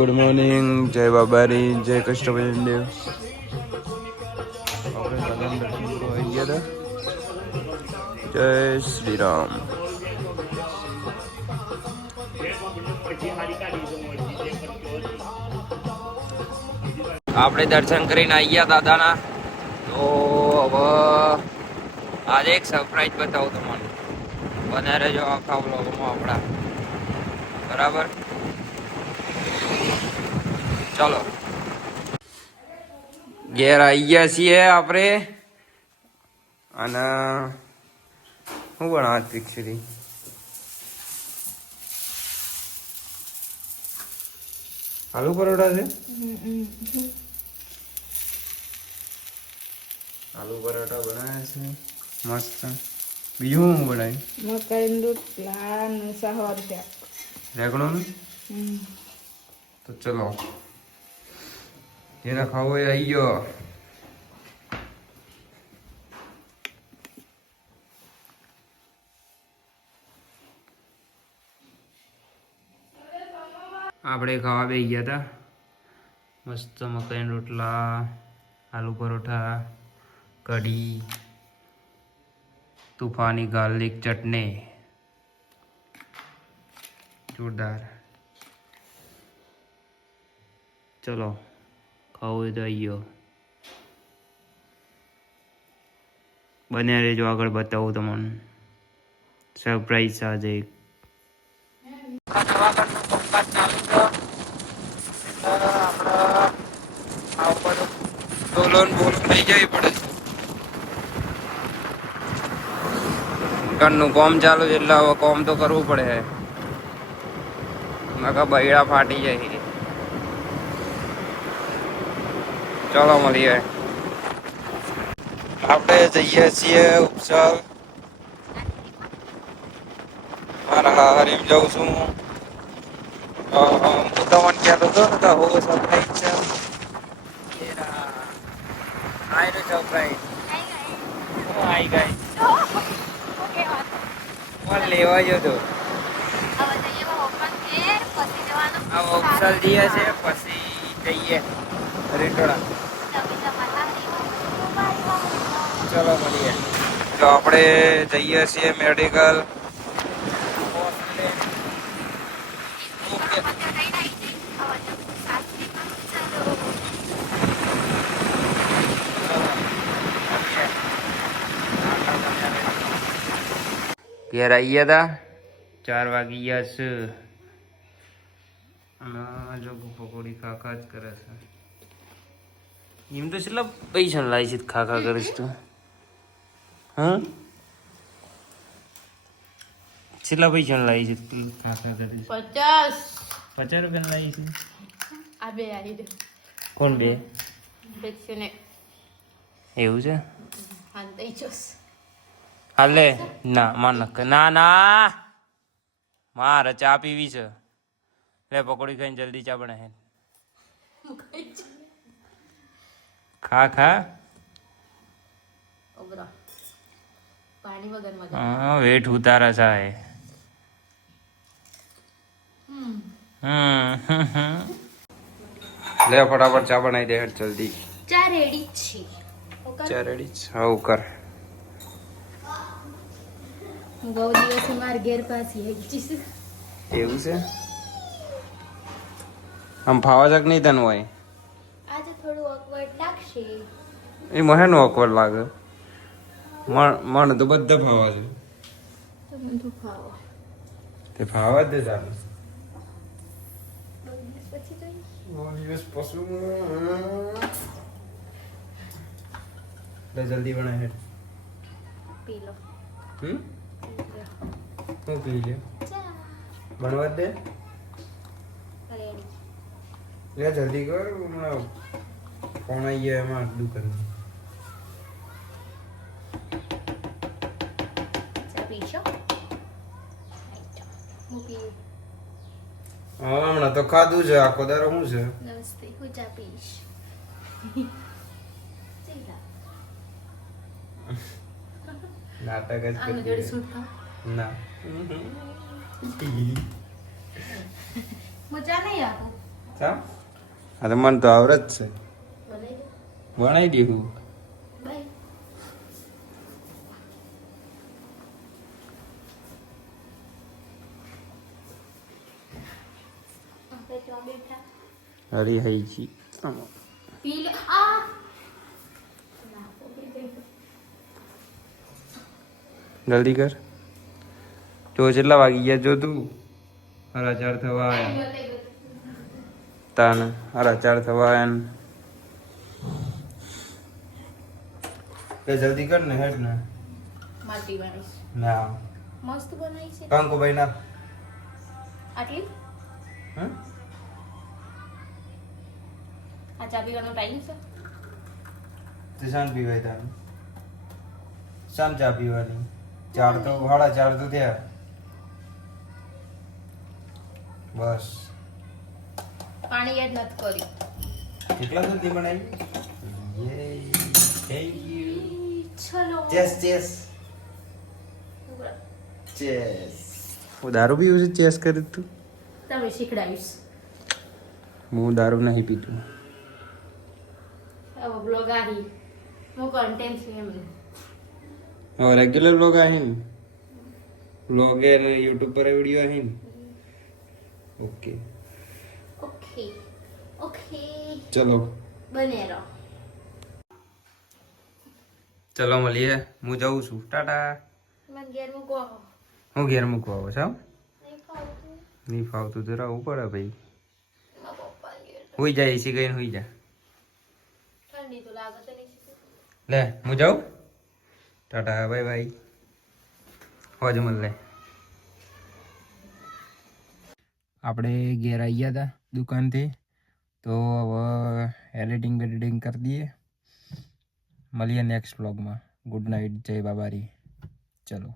Good morning, જય બાબારી, જય કૃષ્ણ દેવ. આપણે કદમ દર્શન કરવા આવી ગયા હતા. જય શ્રી રામ. આપણે દર્શન કરીને આવી ગયા દાદાના. તો હવે આજે એક સરપ્રાઈઝ બતાવું તમને. બને રહેજો આખા વ્લોગમાં આપણા. બરાબર, ચલો. ઘેર આવી ગયા છીએ આપણે. અને શું બનાવત પિક્ચરી? આલુ પરોઠા છે. આલુ પરોઠા બનાવ્યા છે મસ્ત. બીજું શું બનાવ્યું? મકાઈ રોટલા ને સહર શાક. રેગણોનું. તો ચલો, જેને ખાવો એ આવી ગયો. આપણે ખાવા બેસી ગયા હતા. મસ્ત મકાઈ રોટલા, આલુ પરોઠા, કઢી, તૂફાની ગાર્લિક ચટણી, જોરદાર. ચલો, ખાવું હોય તો આવી ગયો. બન્યા રહેજો, આગળ બતાવું તમને સરપ્રાઈઝ સાથે. ઘરનું કોમ ચાલુ છે એટલે હવે કોમ તો કરવું પડે. નકા બૈડા ફાટી જાય. ચલો મળીએ. આપણે જઈએ છીએ ઉપસાલ. મારા હરીમ જાઉં છું. હું તમને કહેતો હતો ને તો હું સરપ્રાઈઝ છે. આઈ નો સરપ્રાઈઝ. હું આઈ ગઈ. કોણ લેવા ગયો તો? આ ઉપસાલ જઈએ છે પછી જઈએ રીટોડા. ચલો મળીએ. તો આપણે જઈએ છીએ મેડિકલ. ઘેર આવી ગયા હતા. 4 વાગી ગયા છે. અને જો પકોડી ખાખા જ કરે છે. એમ તો કેટલા પૈસા લાવી છે ખાખા કરીશ તું? હા, કેટલા પૈસા લાવી છે તું ખાખા કરીશ? 50 રૂપિયા લાવી છે. આ બે આવી દે. કોણ બે? બેસીને એવું છે? હા દઈ જોસ. હાલે ના ના મારે ચા પીવી છે. લે પકોડી ખાઈને જલ્દી ચા બનાવે. ખા ખા. પાણી વગર મજા. હા, વેઠ ઉતારા છે. લે ફટાફટ ચા બનાવી દે જલ્દી. ચા રેડી છે. ચા રેડી છે. હા કર. બહુ દિવસે માર ઘેર પાછી હેચી છે. એવું છે? આમ ફાવા જક નહીં તને હોય? આજે થોડું ઓકવર્ડ લાગશે. એ મને નો ઓકવર્ડ લાગે. મને તો બધા ફાવા છે. તમને તો ફાવો. તે ફાવા જ દે ચાલે. પછી જોઈ. દિવસ પશુ જલ્દી બનાવે. પી લો. હું પી લે. ચા બનવા દે. રેડી. લે જલ્દી કર. હમણાં ફોન આવી ગયા એમાં દુકાન. ચા પીશો? મૂકી. હા, હમણાં તો ખાધું છે. આખો દારો શું છે? નમસ્તે, હું ચા પીશ. નાટક જ આનો જોડે સૂટ થાવ. ના. મજા નહીં આપું. સા આ તો મને તો આવડત છે બનાવી દો. બનાવી દીધું બાય. આપણે તો આ બેઠા. હરી હઈ છી પી લે. આ ના, તો પી દે. જલ્દી કર તો કેટલા વાગી ગયા જો તું 4:30 થવા આવ્યા તાને 4:30 થવા આવ્યા જલ્દી કર ને હેડ ને માટી બનાવીશ. ના મસ્ત બનાવી છે. કંકુ ભાઈ ના આટલી હમ આ ચા પીવાનો ટાઈમ છે. તે શાન પીવાય તાને શાન ચા પીવાની 4 તો 4:30 તો થયા બસ પાણી યાદ નથી કર્યું. કેટલા જલ્દી બનાવી યે થેન્ક યુ ચલો. ચેસ હું દારૂ પીવું છે ચેસ કરી તું તમે શીખડાવીશ. હું દારૂ નહીં પીતું હવે બ્લોગ આવી હું કન્ટેન્ટ છે એમ. और रेगुलर ब्लॉग आहे ब्लॉग है ना यूट्यूब पर वीडियो आहे ओके ઓકે ઓકે चलो બને રહો. चलो મળીએ હું જાઉં છું ટાટા મને ઘેર મૂકો. હું ઘેર મૂકવા આવું છું નહીં ખાવતું. નહીં ફાવતું જરા ઉપર ભાઈ મારા પપ્પા ઘેર હુઈ જાય એસી ગઈને હુઈ જા ઠંડી તો લાગે તો નહીં. લે હું જાઉં ટાટા બાય બાય હોજ મળે આપણે ઘેર આવી ગયા હતા દુકાનથી તો હવે એડિટિંગ બેડિટિંગ કરી દઈએ મળીએ નેક્સ્ટ વ્લોગમાં ગુડ નાઇટ જય બાબારી ચલો